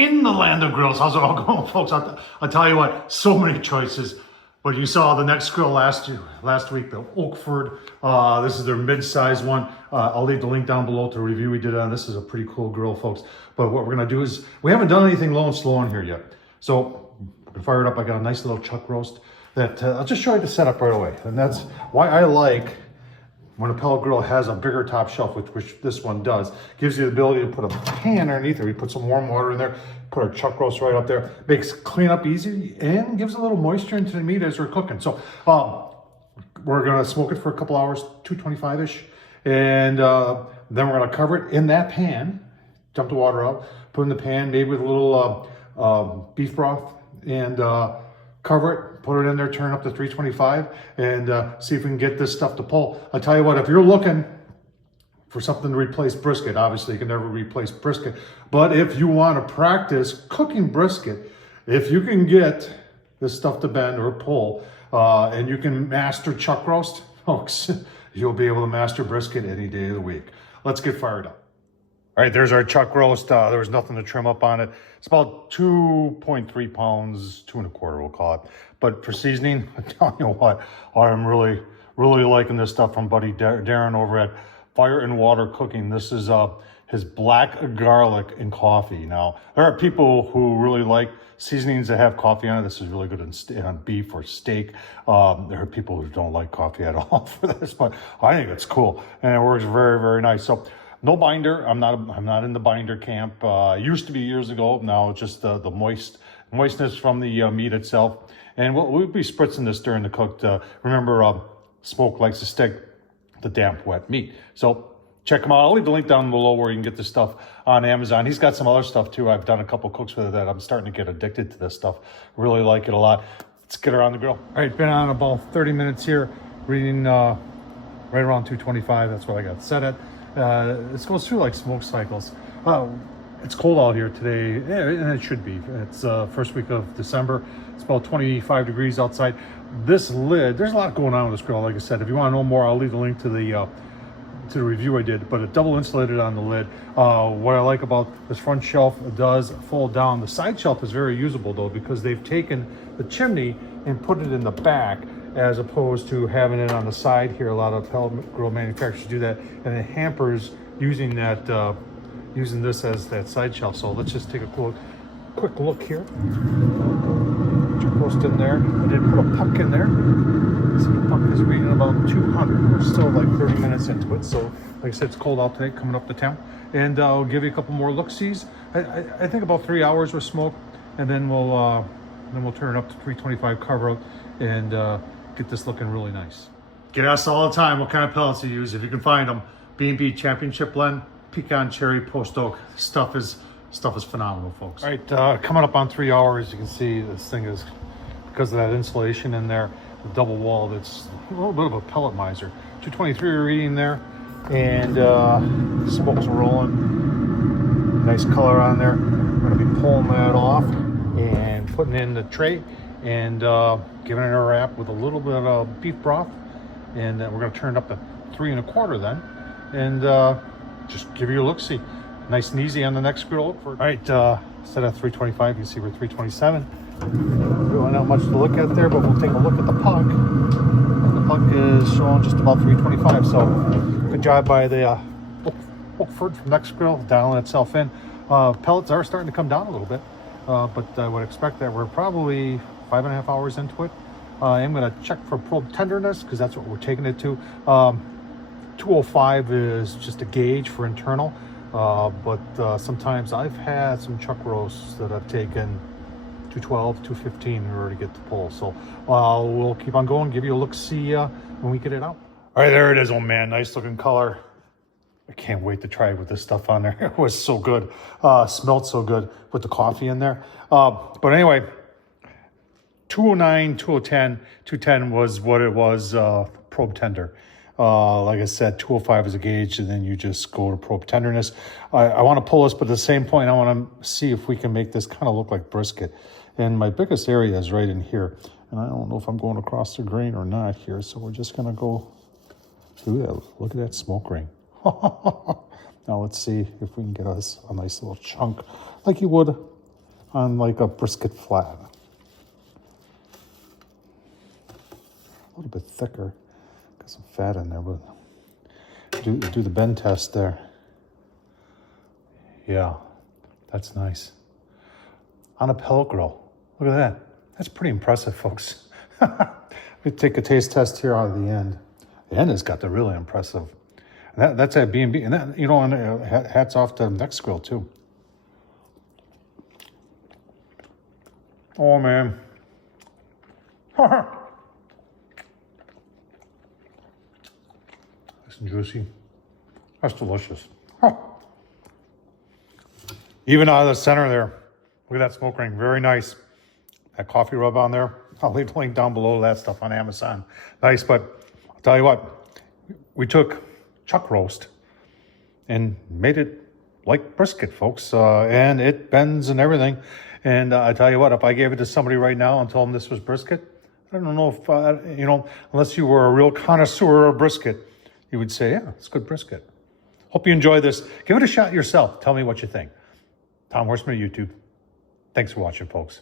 in the land of grills. How's it all going, folks? I'll tell you what, so many choices. But you saw the Nexgrill last week, the Oakford. This is their mid-size one. I'll leave the link down below to the review we did on. This is a pretty cool grill, folks. But what we're gonna do is, we haven't done anything low and slow on here yet. So we're gonna fire it up. I got a nice little chuck roast that I'll just show you the setup right away. And that's why I like when a pellet grill has a bigger top shelf, which this one does. Gives you the ability to put a pan underneath it. We put some warm water in there, put our chuck roast right up there. Makes cleanup easy and gives a little moisture into the meat as we're cooking. So we're gonna smoke it for a couple hours, 225-ish. And then we're gonna cover it in that pan, dump the water out, put it in the pan, maybe with a little beef broth, and cover it, put it in there, turn up to 325, and see if we can get this stuff to pull. I'll tell you what, if you're looking for something to replace brisket, obviously you can never replace brisket, but if you want to practice cooking brisket, if you can get this stuff to bend or pull, and you can master chuck roast, folks, you'll be able to master brisket any day of the week. Let's get fired up. All right, there's our chuck roast. There was nothing to trim up on it. It's about 2.3 pounds, 2 1/4, we'll call it. But for seasoning, I tell you what, I'm really liking this stuff from Buddy Darren over at Fire and Water Cooking. This is his black garlic and coffee. Now, there are people who really like seasonings that have coffee on it. This is really good on beef or steak. There are people who don't like coffee at all for this, but I think it's cool and it works very nice. So no binder. I'm not in the binder camp. Used to be years ago. Now it's just the moistness from the meat itself. And we'll be spritzing this during the cook. Remember, smoke likes to stick the damp, wet meat. So check him out. I'll leave the link down below where you can get this stuff on Amazon. He's got some other stuff too. I've done a couple cooks with it that I'm starting to get addicted to this stuff. Really like it a lot. Let's get her on the grill. All right, been on about 30 minutes here, reading right around 225. That's what I got set at. This goes through like smoke cycles. It's cold out here today, and it should be. It's first week of December. It's about 25 degrees outside. This lid, there's a lot going on with this grill. Like I said, if you want to know more, I'll leave the link to the review I did. But it double insulated on the lid. What I like about this front shelf, it does fold down. The side shelf is very usable though, because they've taken the chimney and put it in the back, as opposed to having it on the side here. A lot of pellet grill manufacturers do that, and it hampers using that using this as that side shelf. So let's just take a quick look here. Chuck roast in there. I did put a puck in there. So the puck is reading about 200. We're still like 30 minutes into it. So like I said, it's cold out today, coming up to temp. And I'll give you a couple more look-sees. I think about 3 hours with smoke, and then we'll turn it up to 325 cover out and get this looking really nice. Get asked all the time what kind of pellets you use. If you can find them, B&B Championship Blend, Pecan Cherry, Post Oak. Stuff is phenomenal, folks. All right, coming up on 3 hours. You can see this thing is, because of that insulation in there, the double walled, it's a little bit of a pellet miser. 223 reading there, and smoke's rolling. Nice color on there. I'm gonna be pulling that off and putting it in the tray and giving it a wrap with a little bit of beef broth, and we're gonna turn it up to 3 1/4 then, and just give you a look-see. Nice and easy on the Nexgrill. All right, instead of 325, you can see we're 327. Really not much to look at there, but we'll take a look at the puck. And the puck is showing just about 325, so good job by the Oakford from Nexgrill, dialing itself in. Pellets are starting to come down a little bit, but I would expect that we're probably 5.5 hours into it. I'm gonna check for probe tenderness, because that's what we're taking it to. 205 is just a gauge for internal, but sometimes I've had some chuck roasts that I've taken 212, 215 in order to get the pull. So we'll keep on going, give you a look-see when we get it out. All right, there it is. Oh man, nice looking color. I can't wait to try it with this stuff on there. It was so good. Smelled so good with the coffee in there. But anyway, 209, 210, 210 was what it was, probe tender. Like I said, 205 is a gauge, and then you just go to probe tenderness. I want to pull this, but at the same point, I want to see if we can make this kind of look like brisket. And my biggest area is right in here. And I don't know if I'm going across the grain or not here, so we're just going to go through that. Look at that smoke ring. Now let's see if we can get us a nice little chunk like you would on like a brisket flat. A little bit thicker. Got some fat in there, but do the bend test there. Yeah, that's nice. On a pellet grill. Look at that. That's pretty impressive, folks. We take a taste test here out of the end. The end has got the really impressive. That's at B&B. And that, you know, and hats off to Nexgrill too. Oh, man. Nice and juicy. That's delicious. Huh. Even out of the center there. Look at that smoke ring. Very nice. That coffee rub on there. I'll leave the link down below to that stuff on Amazon. Nice, but I'll tell you what. We took chuck roast and made it like brisket, folks. And it bends and everything. And I tell you what, if I gave it to somebody right now and told them this was brisket, I don't know if, you know, unless you were a real connoisseur of brisket, you would say, yeah, it's good brisket. Hope you enjoy this. Give it a shot yourself. Tell me what you think. Tom Horsman, YouTube. Thanks for watching, folks.